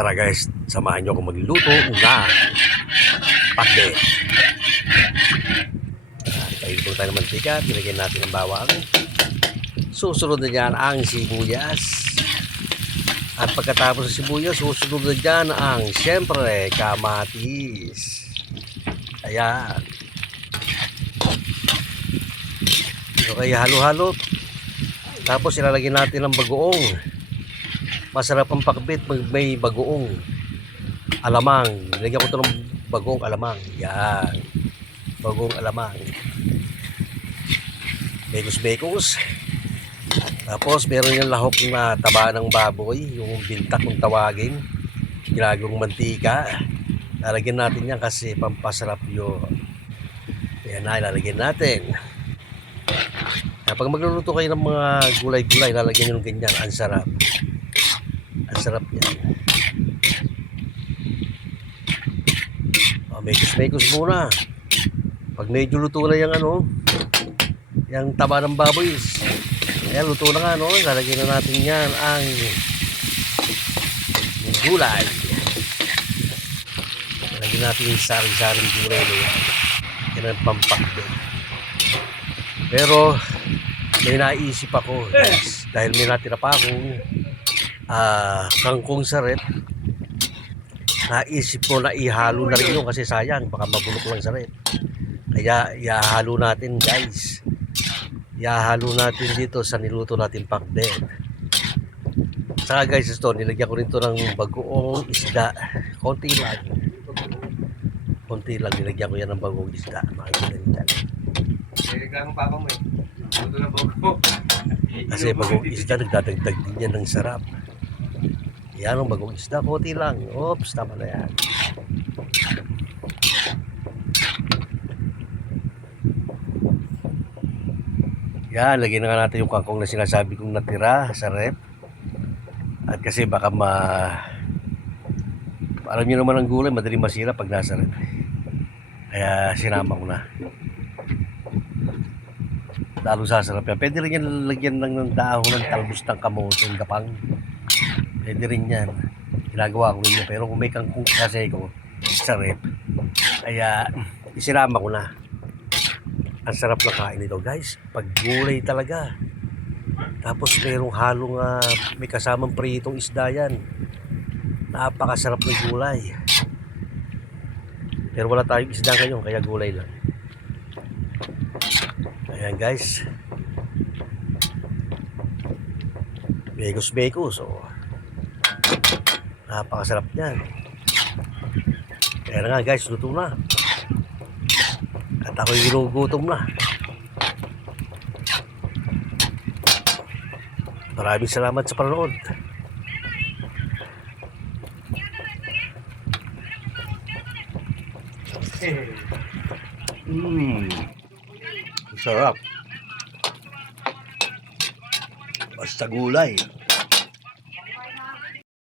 Tara guys, samahan nyo ako magluto ng pakbet. Pahinto tayo ng mantika, pinagyan natin ng bawang. Susunod na dyan ang sibuyas. At pagkatapos ng sibuyas, susunod na dyan ang siyempre kamatis. Ayan. So kaya halo-halo. Tapos ilalagay natin ang bagoong. Masarap ang pakbet may bagoong alamang. Nilagyan ko ito ng bagoong alamang. Yan. Bagoong alamang. Bekos-bekos. Tapos meron yung lahok na taba ng baboy. Yung bintak kung tawagin. Ginagawang mantika. Lalagyan natin yan kasi pampasarap yun. Yan na, ilalagyan natin. Kapag magluluto kayo ng mga gulay-gulay, lalagyan nyo ng ganyan. Ang sarap. Ang sarap yan. Mekos-mekos muna. Pag medyo luto na yung yung taba ng baboy. Ayan, luto na nga, lalagyan na natin yan ang gulay. Lalagyan natin yung sari-saring gulay na yan. Yan ang pampakbet. Pero may naisip ako, guys, dahil may natira pa akong kangkong sa rep. Naisip ko na ihalo na rin yun kasi sayang, baka mabulok lang sa rep. Kaya ihalo natin, guys. Ihalo natin dito sa niluto natin pakbet. Saka guys, ito nilagyan ko rin ito ng bagoong isda. Konti lang nilagyan ko yan ng bagoong isda. Makikita nyo dyan. Reklamo pa mo eh. Ito na bago. Kasi bagoong isda nagdadagdag din yan ng sarap. Yan ang bagong isda, konti lang. Oops, tama na yan. Yan, lagyan na nga natin yung kangkong na sinasabi kong natira sa rep. At kasi baka alam nyo naman ang gulay, madaling masira pag nasa rep. Kaya sinama ko na. Lalo sasarap yan. Pwede rin yan lalagyan ng dahon ng talbos ng kamote, ng gapang. Pwede rin yan. Ginagawa ko rin yan. Pero kung may kangkong kasi ko sa rep, kaya isinama ko na. Ang sarap na kain ito, guys. Pag gulay talaga. Tapos mayroong halong may kasamang pritong isda yan. Napakasarap ng gulay. Pero wala tayong isda ngayon, kaya gulay lang. Ayan, guys. Bekos-bekos. Napakasarap yan. Kaya na nga, guys, luto na. At ako'y ginugutom na. Maraming salamat sa panonood. Sarap. Basta gulay.